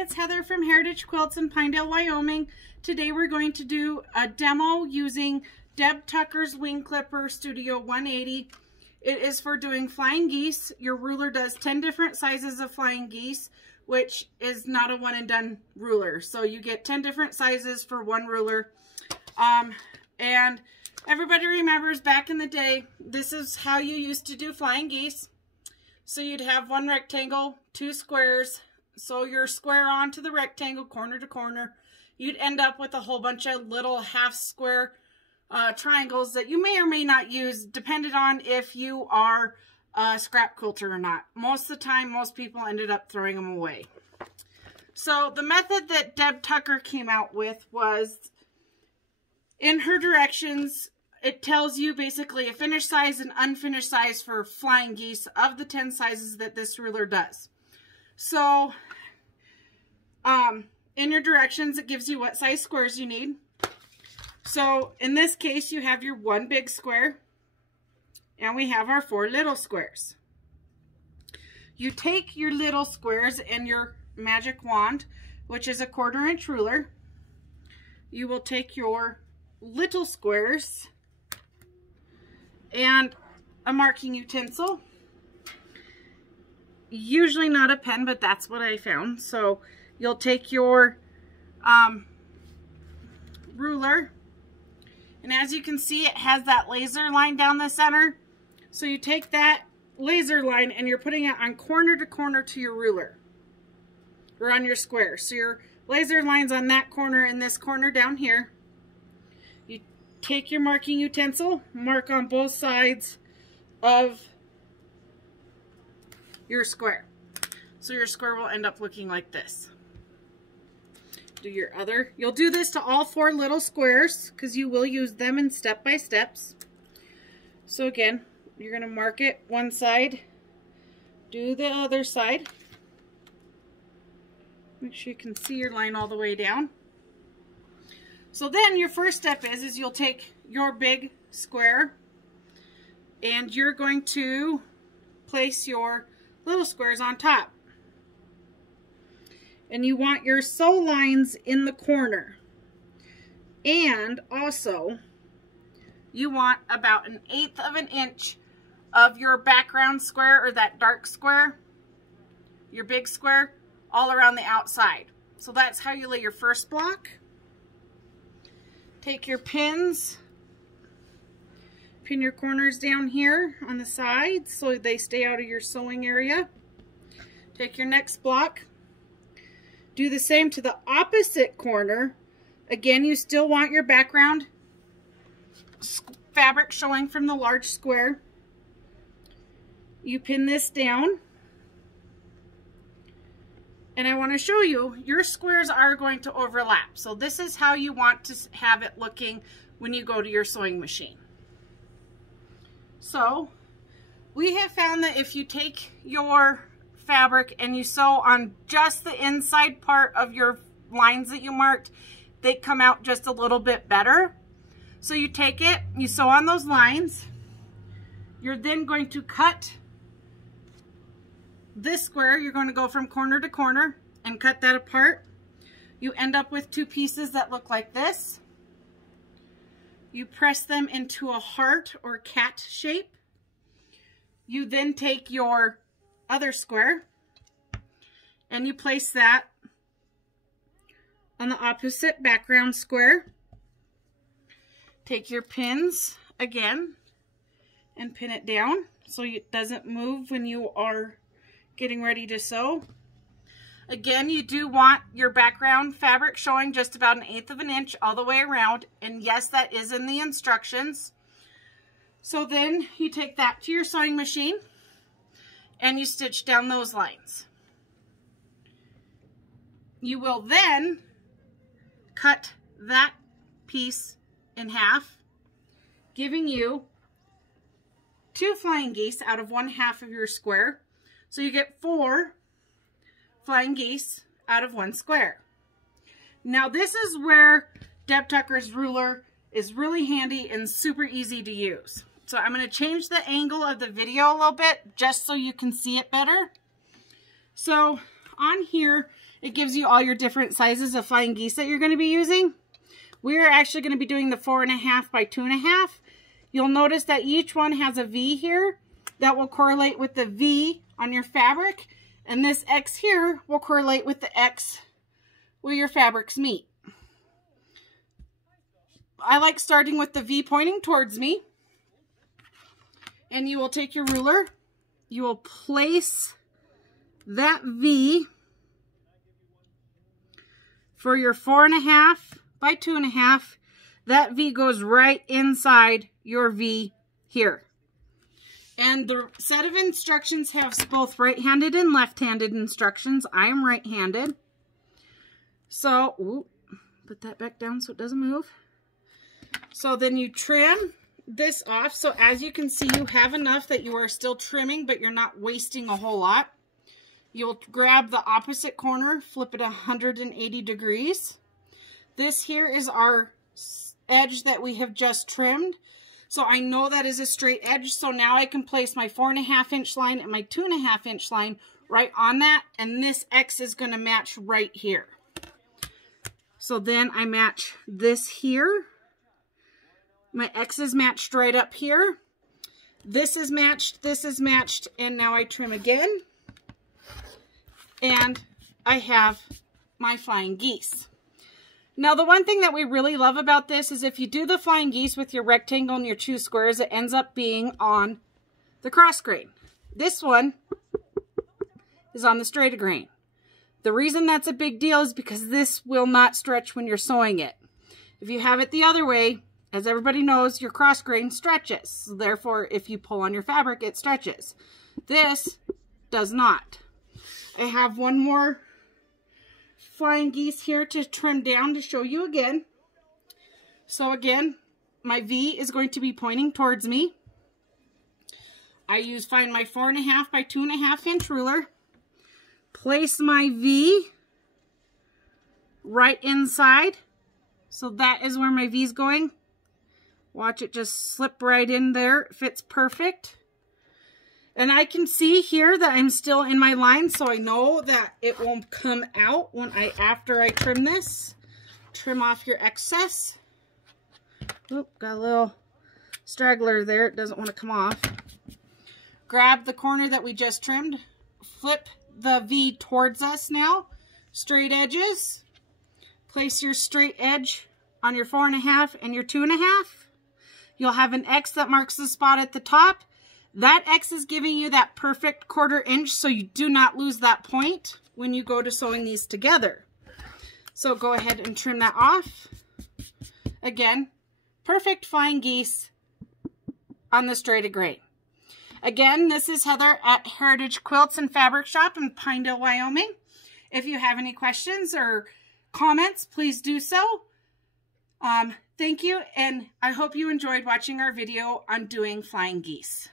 it's Heather from Heritage Quilts in Pinedale, Wyoming. Today we're going to do a demo using Deb Tucker's Wing Clipper Studio 180. It is for doing flying geese. Your ruler does 10 different sizes of flying geese, which is not a one and done ruler. So you get 10 different sizes for one ruler. And everybody remembers back in the day, this is how you used to do flying geese. So you'd have one rectangle, two squares, sew your square onto the rectangle corner to corner. You'd end up with a whole bunch of little half square triangles that you may or may not use, depending on if you are a scrap quilter or not. Most of the time, most people ended up throwing them away. So the method that Deb Tucker came out with was, in her directions, it tells you basically a finished size and unfinished size for flying geese of the 10 sizes that this ruler does. So, in your directions, it gives you what size squares you need. So, in this case, you have your one big square, and we have our 4 little squares. You take your little squares and your magic wand, which is a 1/4 inch ruler. You will take your little squares and a marking utensil. Usually not a pen, but that's what I found. So you'll take your ruler, and as you can see, it has that laser line down the center. So you take that laser line and you're putting it on corner to corner to your ruler, or on your square. So your laser line's on that corner and this corner down here. You take your marking utensil, mark on both sides of your square. So your square will end up looking like this. Do your other. You'll do this to all 4 little squares because you will use them in step-by-steps. So again, you're going to mark it one side, do the other side. Make sure you can see your line all the way down. So then your first step is you'll take your big square and you're going to place your little squares on top. And you want your sew lines in the corner. And also, you want about 1/8 of an inch of your background square, or that dark square, your big square, all around the outside. So that's how you lay your first block. Take your pins, pin your corners down here on the sides so they stay out of your sewing area. Take your next block, do the same to the opposite corner. Again, you still want your background fabric showing from the large square. You pin this down. And I want to show you, your squares are going to overlap. So this is how you want to have it looking when you go to your sewing machine. So we have found that if you take your fabric and you sew on just the inside part of your lines that you marked, they come out just a little bit better. So you take it, you sew on those lines. You're then going to cut this square. You're going to go from corner to corner and cut that apart. You end up with 2 pieces that look like this. You press them into a heart or cat shape. You then take your other square and you place that on the opposite background square. Take your pins again and pin it down so it doesn't move when you are getting ready to sew. Again, you do want your background fabric showing just about 1/8 of an inch all the way around, and yes, that is in the instructions. So then you take that to your sewing machine and you stitch down those lines. You will then cut that piece in half, giving you 2 flying geese out of 1/2 of your square. So you get 4 flying geese out of 1 square. Now this is where Deb Tucker's ruler is really handy and super easy to use. So I'm going to change the angle of the video a little bit just so you can see it better. So on here, it gives you all your different sizes of flying geese that you're going to be using. We're actually going to be doing the 4.5 by 2.5. You'll notice that each one has a V here that will correlate with the V on your fabric. And this X here will correlate with the X where your fabrics meet. I like starting with the V pointing towards me. And you will take your ruler. You will place that V for your 4.5 by 2.5. That V goes right inside your V here. And the set of instructions has both right-handed and left-handed instructions. I am right-handed. So, put that back down so it doesn't move. So then you trim this off. So as you can see, you have enough that you are still trimming, but you're not wasting a whole lot. You'll grab the opposite corner, flip it 180 degrees. This here is our edge that we have just trimmed. So I know that is a straight edge. So now I can place my 4.5 inch line and my 2.5 inch line right on that. And this X is going to match right here. So then I match this here. My X is matched right up here. This is matched, and now I trim again. And I have my flying geese. Now, the one thing that we really love about this is if you do the flying geese with your rectangle and your 2 squares, it ends up being on the cross grain. This one is on the straight grain. The reason that's a big deal is because this will not stretch when you're sewing it. If you have it the other way, as everybody knows, your cross grain stretches. So therefore, if you pull on your fabric, it stretches. This does not. I have one more flying geese here to trim down to show you again. So again, my V is going to be pointing towards me. I find my 4.5 by 2.5 inch ruler, place my V right inside. So that is where my V is going. Watch it just slip right in there. It fits perfect. And I can see here that I'm still in my line, so I know that it won't come out after I trim this. Trim off your excess. Oop, got a little straggler there. It doesn't want to come off. Grab the corner that we just trimmed. Flip the V towards us now. Straight edges. Place your straight edge on your 4.5 and your 2.5. You'll have an X that marks the spot at the top. That X is giving you that perfect 1/4 inch, so you do not lose that point when you go to sewing these together. So go ahead and trim that off. Again, perfect flying geese on the straight grain. Again, this is Heather at Heritage Quilts and Fabric Shop in Pinedale, Wyoming. If you have any questions or comments, please do so. Thank you, and I hope you enjoyed watching our video on doing flying geese.